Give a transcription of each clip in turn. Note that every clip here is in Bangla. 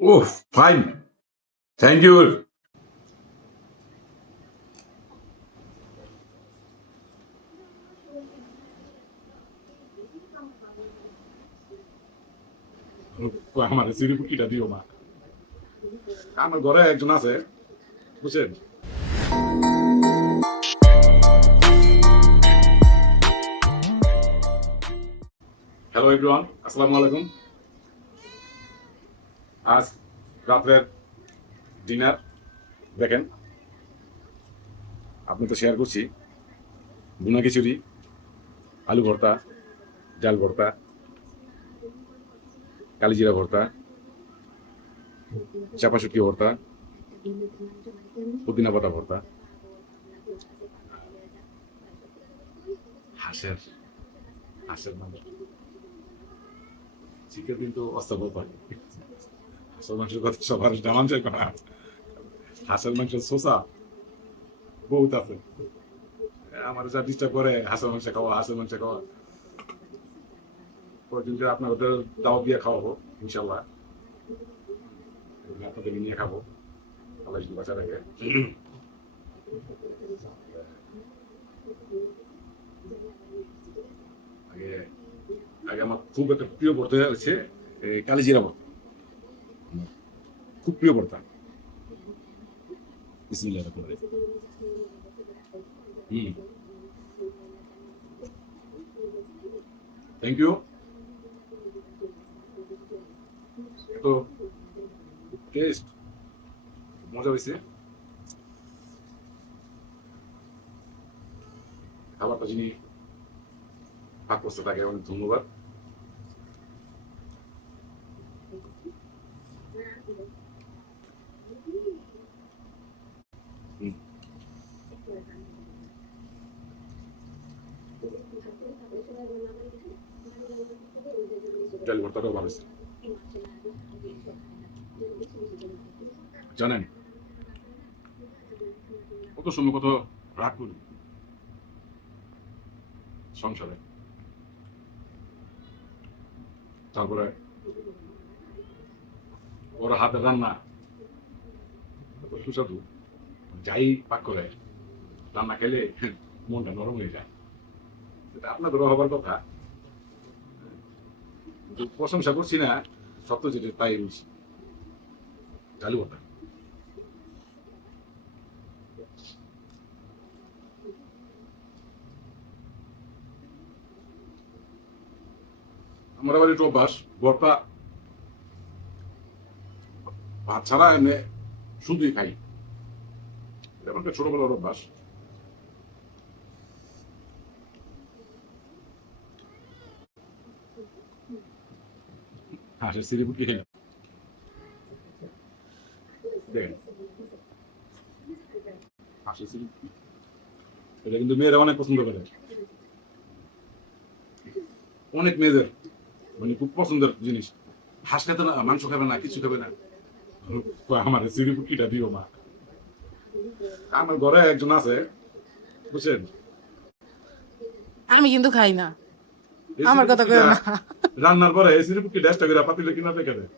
Oh, fine. Thank you. আমার সিরিপুটিটা দিও না। আমার ঘরে একজন আছে, বুঝছেন? হ্যালো এভরিওয়ান, আসসালামু আলাইকুম। আজ রাত্রের ডিনার দেখেন, আপনি তো শেয়ার করছি ভুনা খিচুড়ি, আলু ভর্তা, ডাল ভর্তা, কালিজিরা ভর্তা, চাপা শুটকি ভর্তা, পুদিনা পাতা ভর্তা, হাঁসের হাঁসের মাংস। চিকেন কিন্তু অস্তাবল পাই। হাঁসের মাংসের কথা সবার জামান যায় না। হাঁসের মাংসের শোষা বহুত আছে। আমার যা ডিস্টার্ব করে হাঁসের মাংস খাওয়া, হাঁসের মাংস খাওয়া। কয়েকদিন ধরে আপনার ওদের দাওয়াত দিয়ে খাওয়াবো ইনশাল্লাহ। আপনাদের নিয়ে খাবো, আল্লাহ যদি বাঁচা রাখে। আগে আগে আমার খুব একটা প্রিয় ভর্তা হচ্ছে কালিজিরা ভর্তা, খুব প্রিয় ভর্তা। বিসমিল্লাহির রহমানির রহিম। Thank you. তো টেস্ট মজা হয়েছে। খাবারটা যিনি ভাগ করছে তাকে অনেক ধন্যবাদ। ডাল ভর্তাটাও ভালো হয়েছে। জানেন কত সময় কত রাগ করি সংসারে, তারপরে ওর হাতের রান্না সুস্বাদু, যাই পাক করে রান্না খেলে মনটা নরম হয়ে যায়। এটা আপনাদেরও হবার কথা, প্রশংসা করছি না, সত্য যেটা তাই বলছি। চালু কথা, আমার আবার একটু অভ্যাস ভর্তা ভাত ছাড়া এমনি শুধুই খাই, এটা আমার একটা ছোটবেলার অভ্যাস। হাঁসের সিরিপুটি খেয়ে দেখেন, হাঁসের সিরিপুটি এটা কিন্তু মেয়েরা অনেক পছন্দ করে, অনেক মেয়েদের মানে খুব পছন্দের জিনিস। হাঁস খেতে না, মাংস খাবে না, কিছু খাবে না, আমার সিরিপুটিটা দিও মা। আমার ঘরে একজন আছে, বুঝছেন? আমি কিন্তু খাই না, আমার কথা কেউ না। রান্নার পরে এই সিরিপুটি ডেস্টা করে পাতিলে কিনা রেখে দেয়,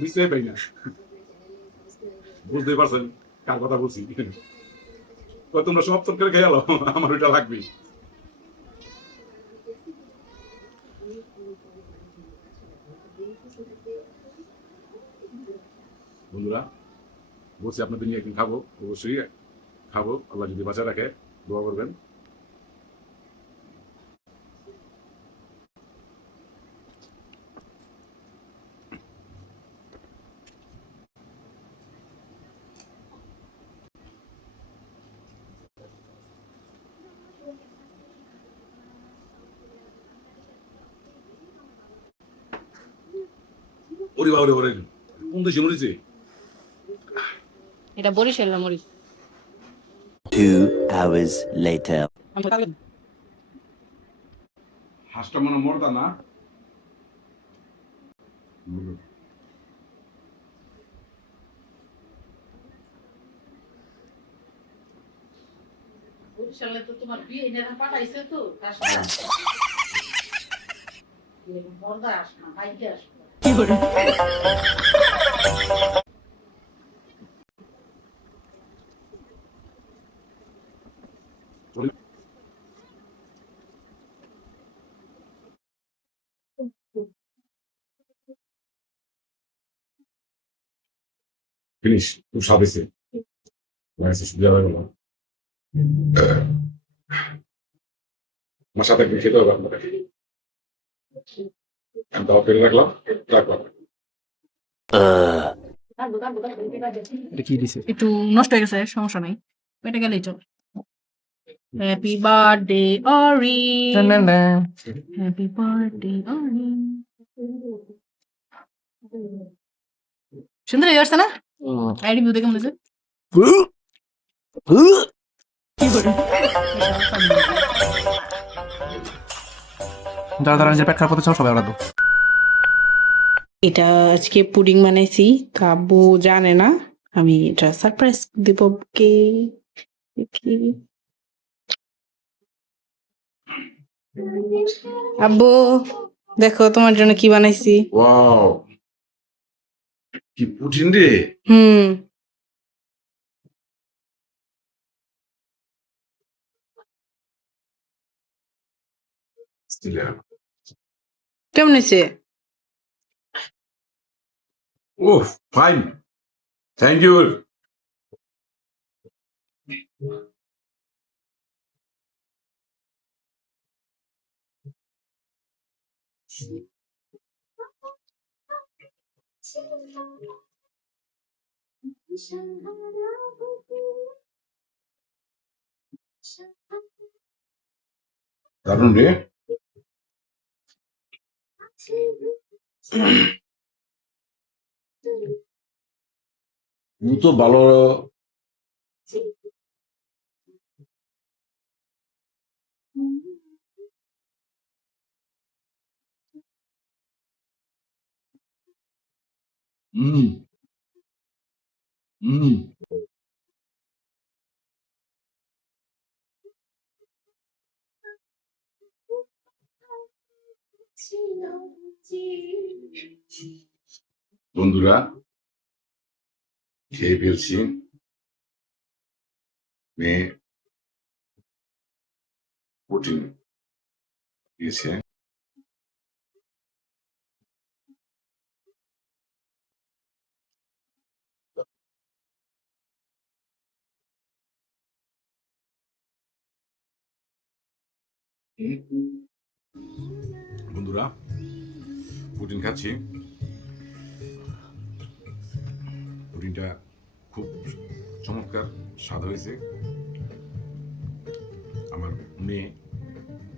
বুঝতেই পাই না। বুঝতেই পারছেন কার কথা বলছি। তোমরা সব তরকারি খেয়ে এলো, আমার ওইটা লাগবে। বন্ধুরা বলছি আপনাদের নিয়ে একদিন খাবো, অবশ্যই খাবো, আল্লাহ যদি বাঁচা রাখে দোয়া করবেন। ওরে বাবা ওরে, কোন দেশে মরেছে? এটা বরিশাল না মরিচ। 2 hours later. হাঁসটা মনে মরদা না। বরিশালে তো তোমার বিয়ে নেরা পাঠাইছে তো বর্দা আস না ভাইকে আস ফিনিশ খুব স্বাদ হয়েছে সুবিধা হয়ে গেল আমার সাথে একদিন খেতে হবে আপনাকে আমি তাও ফেলে রাখলাম রাখলাম এটা কি দিছে? একটু নষ্ট হয়ে গেছে সমস্যা নাই এটা গেলেই চল happy birthday Ori happy birthday Ori সুন্দর হয়ে আসছে না আইডি ভিউ দেখে মনে হচ্ছে যারা যারা নিজের পেট খারাপ করতে চাও সবাই ওরা দো। এটা আজকে পুডিং বানাইছি তো আব্বু জানে না আমি এটা সারপ্রাইজ দিব কে আব্বু দেখো তোমার জন্য কি বানাইছি ওয়াও কি পুটিন রে হুম কেমন হয়েছে ওহ ফাইন থ্যাংক ইউ দারুণ রে তো ভালো হুম হুম বন্ধুরা খেয়ে ফেলছি মেয়ে প্রোটিন দিয়েছে বন্ধুরা প্রোটিন খাচ্ছি প্রোটিনটা খুব চমৎকার স্বাদ হয়েছে আমার মেয়ে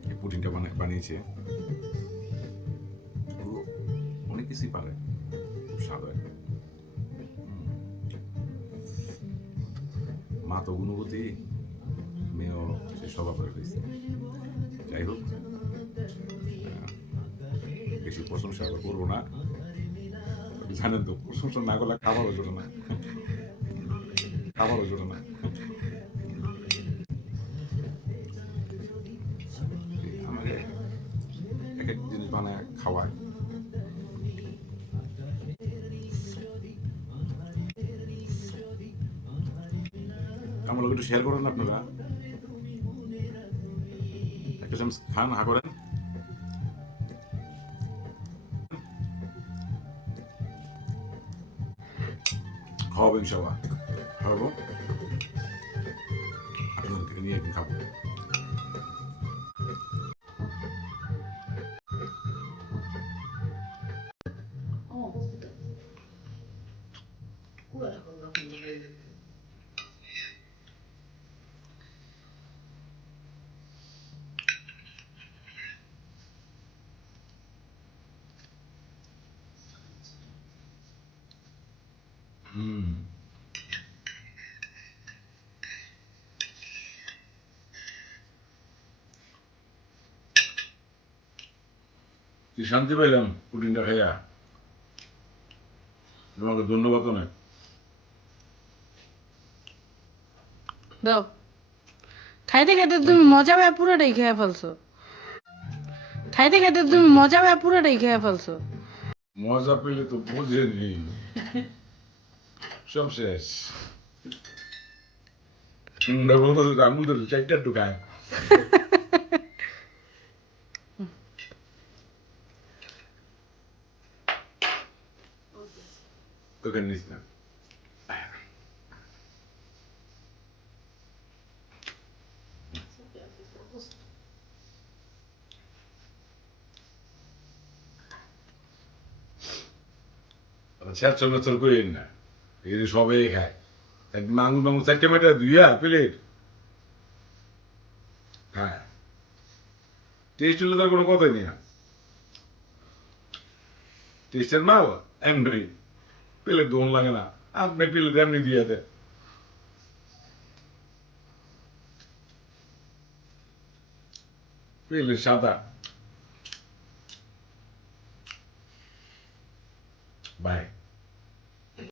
এই প্রোটিনটা বানিয়েছে পুরো অনেক কিছুই পারে খুব স্বাদ হয় মা তো অনুভূতি মেয়েও সে স্বভাব হয়ে গেছে যাই হোক বেশি প্রশংসা করবো না জানেন তো প্রশংসা না করলে খাবারও জোটে না খাবারও জোটে না আমাকে এক এক জিনিস বানায় খাওয়ায় আমার লোক একটু শেয়ার করেন না আপনারা একটা চামচ খান হা করেন খাওয়াবো ইনশাল্লাহ খাওয়াবো আপনাদের থেকে নিয়ে একদিন খাবো কি শান্তি পাইলাম পুডিংটা খাইয়া তোমাকে ধন্যবাদ অনেক দাও খাইতে খাইতে তুমি মজা পায় পুরোটাই খেয়ে ফেলছো। খাইতে খাইতে তুমি মজা পায় পুরোটাই খেয়ে ফেলছো। মজা পেলে তো বোঝেনি, সব শেষ। আঙুল ধরে চারটা ঢুকায়। তোকে নিস না। স্যার মেচর করেন না, এগুলি সবাই খায়। একদম আঙুল মাঙুল চারটে মেটা ধুইয়া প্লেট খায়। টেস্ট হলে তার কোনো কথাই নেই। টেস্টের মাল এমনি প্লেট ধোন লাগে না, আপনি প্লেট এমনি দিয়ে দেন। প্লেট সাদা। বাই।